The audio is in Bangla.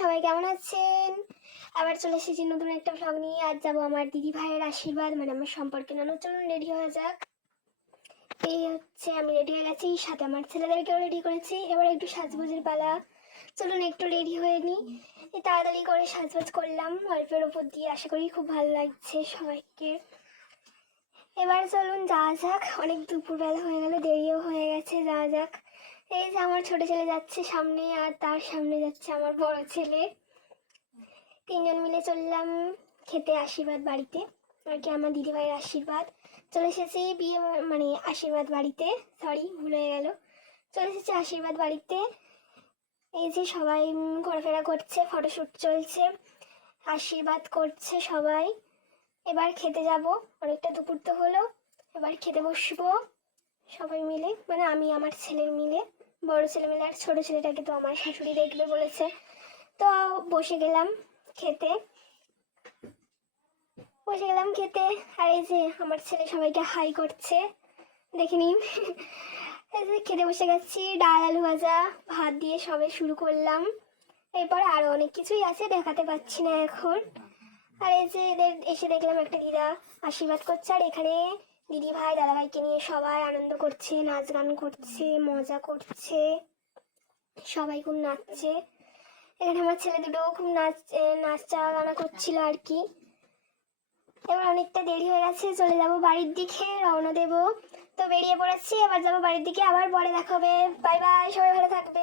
সবাই কেমন আছেন? আবার চলে এসেছি নতুন একটা ভ্লগ নিয়ে। আজ যাবো আমার দিদি ভাইয়ের আশীর্বাদ, মানে আমার সম্পর্কে নানো। চলুন রেডি হয়ে যাক। এই হচ্ছে আমি রেডি হয়ে গেছি, সাথে আমার ছেলেদেরকেও রেডি করেছি। এবার একটু সাজগোজের পালা। চলুন একটু রেডি হয়ে নিই। তাড়াতাড়ি করে সাজগোজ করলাম অল্পের ওপর দিয়ে, আশা করি খুব ভালো লাগছে সবাইকে। এবার চলুন যাওয়া যাক, অনেক দুপুরবেলা হয়ে গেল, দেরিও হয়ে গেছে, যাওয়া যাক। এই যে আমার ছোট ছেলে যাচ্ছে সামনে, আর তার সামনে যাচ্ছে আমার বড় ছেলে। তিনজন মিলে চললাম খেতে আশীর্বাদ বাড়িতে, আর কি আমার দিদিভাইয়ের আশীর্বাদ। চলে এসেছি বিয়ে মানে আশীর্বাদ বাড়িতে, সরি ভুল হয়ে গেল। চলে এসেছি আশীর্বাদ বাড়িতে। এই যে সবাই ঘোরাফেরা করছে, ফটোশ্যুট চলছে, আশীর্বাদ করছে সবাই। এবার খেতে যাব, অনেকটা দুপুর তো হলো। এবার খেতে বসবো সবাই মিলে, মানে আমি আমার ছেলের মিলে, বড় ছেলে মিলে, আর ছোট ছেলেটাকে তো আমার শাশুড়ি দেখবে বলেছে। তো বসে গেলাম খেতে। আর এই যে আমার ছেলে সবাইকে হাই করছে, দেখে নিন। এই যে খেতে বসে গেছি, ডাল আলু ভাজা ভাত দিয়ে সবে শুরু করলাম। এরপর আরও অনেক কিছুই আছে, দেখাতে পাচ্ছি না এখন। আর এই যে এদের এসে দেখলাম একটা দিদা আশীর্বাদ করছে, আর এখানে দিদি ভাই দাদা ভাইকে নিয়ে সবাই আনন্দ করছে, নাচ গান করছে, মজা করছে, সবাই খুব নাচছে। এখানে আমার ছেলে দুটো খুব নাচা গানা করছিল আর কি। এবার অনেকটা দেরি হয়ে গেছে, চলে যাব বাড়ির দিকে, রওনা দেব। তো বেরিয়ে পড়েছি, এবার যাবো বাড়ির দিকে, আবার পরে দেখা হবে। বাই বাই, সবাই ভালো থাকবে।